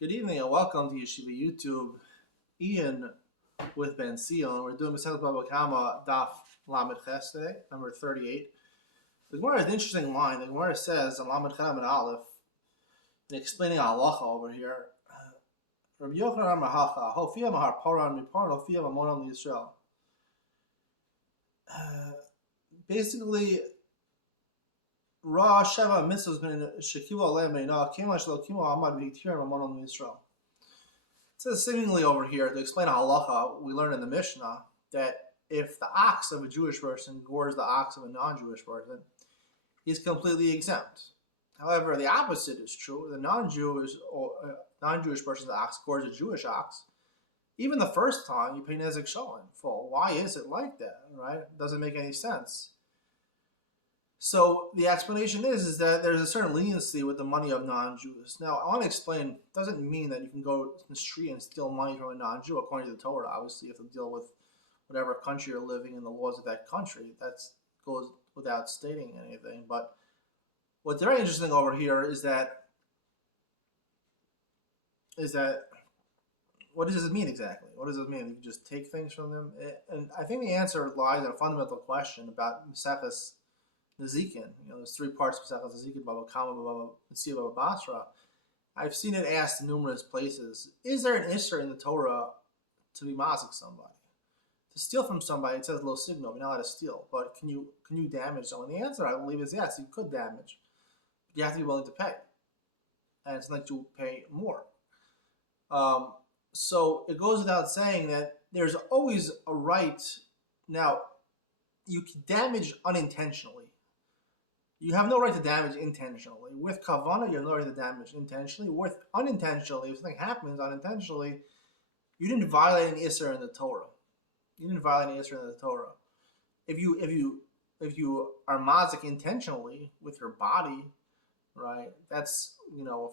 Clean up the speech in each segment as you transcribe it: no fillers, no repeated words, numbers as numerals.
Good evening and welcome to Yeshiva YouTube. Iyun with Benzion. We're doing Masechet Baba Kamma Daf Lamed Ches today, number 38. The Gemara has an interesting line. The Gemara says in Lamed Chem and Aleph, in explaining halacha over here, Rabbi Yochanan Amar Hacha, Hofiyah Mahar Paran Miparan, Hofiyah Mamonon Yisrael. Basically, Ra Sheva Mitzvahs Ben Shekiva Aleh Meina Kema Shelo Kimo Amad V'Yitir Mamonon Yisrael. It says seemingly over here to explain halacha, we learn in the Mishnah that if the ox of a Jewish person gores the ox of a non-Jewish person, he's completely exempt. However, the opposite is true. The non-Jewish person's ox gores a Jewish ox. Even the first time, you pay nezek shalom full. Why is it like that? Right? It doesn't make any sense. So the explanation is that there's a certain leniency with the money of non-Jews. Now, I want to explain, it doesn't mean that you can go to the street and steal money from a non-Jew. According to the Torah, obviously you have to deal with whatever country you're living in, the laws of that country. That goes without stating anything. But what's very interesting over here is that what does it mean exactly? What does it mean? You just take things from them? And I think the answer lies in a fundamental question about Maseches Nezikin. There's three parts of Maseches Nezikin: Baba Kamma, Baba Metzia, Baba Basra. I've seen it asked in numerous places. Is there an issur in the Torah to be mazik somebody? To steal from somebody, it says lo signo, you're not allowed to steal. But can you damage someone? The answer, I believe, is yes, you could damage. But you have to be willing to pay. And it's not you pay more. So it goes without saying that there's always a right. Now, you can damage unintentionally. You have no right to damage intentionally. With kavanah, you have no right to damage intentionally. With unintentionally, if something happens unintentionally, you didn't violate an issur in the Torah. You didn't violate an issur in the Torah. If you are mazik intentionally with your body, right? That's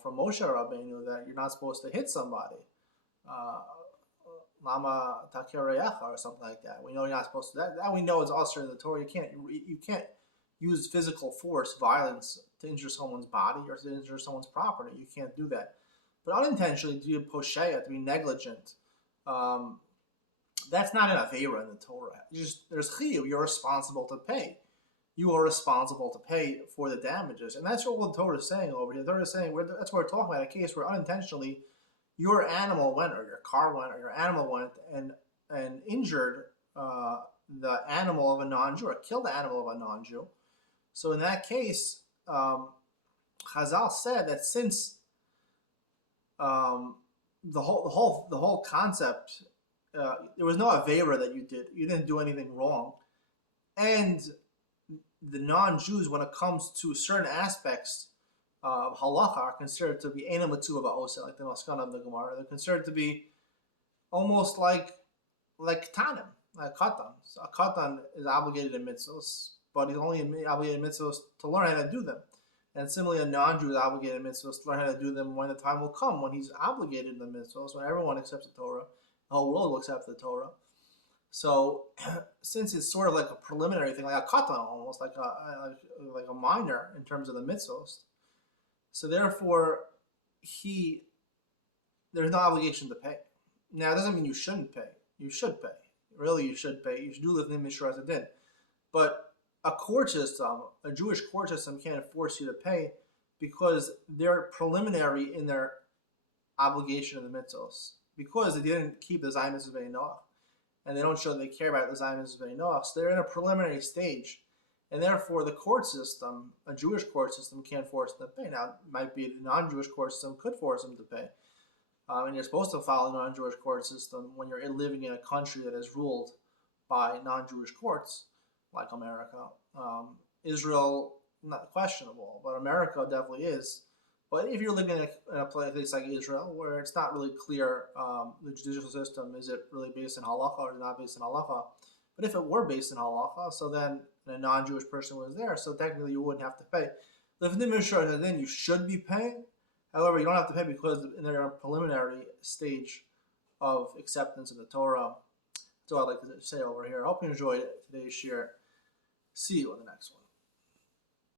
from Moshe Rabbeinu that you're not supposed to hit somebody. Lama takereyecha or something like that. We know you're not supposed to. That we know is also in the Torah. You can't use physical force, violence to injure someone's body or to injure someone's property. You can't do that. But unintentionally, to be posheya, to be negligent, that's not an aveira in the Torah. There's chiyuv. You're responsible to pay. You are responsible to pay for the damages, and that's what the Torah is saying over here. The Torah is saying that's what we're talking about. A case where unintentionally your animal went, or your car went, or your animal went and injured the animal of a non-Jew, or killed the animal of a non-Jew. So in that case, Chazal said that since the whole concept, there was no aveira that you didn't do anything wrong, and the non-Jews, when it comes to certain aspects of halacha, are considered to be ena matzuva ba'oseh, like the maskana of the Gemara. They're considered to be almost like katanim, like katan. So a katan is obligated in mitzvos, but he's only obligated in mitzvos to learn how to do them. And similarly, a non-Jew is obligated in mitzvos to learn how to do them when the time will come, when he's obligated in the mitzvos, when everyone accepts the Torah, the whole world will accept the Torah. So, since it's sort of like a preliminary thing, like a katan, almost like a minor in terms of the mitzvos, so therefore there's no obligation to pay. Now, it doesn't mean you shouldn't pay. You should pay. Really, you should pay. You should do the thing Mishra did. But a court system, a Jewish court system, can't force you to pay because they're preliminary in their obligation of the mitzvos, because they didn't keep the Zayim Mitzvah Noach, and they don't show that they care about the Zayim Mitzvah Noach. So they're in a preliminary stage, and therefore the court system, a Jewish court system, can't force them to pay. Now, it might be the non-Jewish court system could force them to pay. And you're supposed to follow the non-Jewish court system when you're living in a country that is ruled by non-Jewish courts, like America. Israel, not questionable, but America definitely is. But if you're living in a place like Israel, where it's not really clear, the judicial system, is it really based in halacha or is it not based in halacha? But if it were based in halacha, so then a non-Jewish person was there, so technically you wouldn't have to pay. Then you should be paying. However, you don't have to pay because they're in a preliminary stage of acceptance of the Torah. That's all I'd like to say over here. I hope you enjoyed today's share. See you in the next one.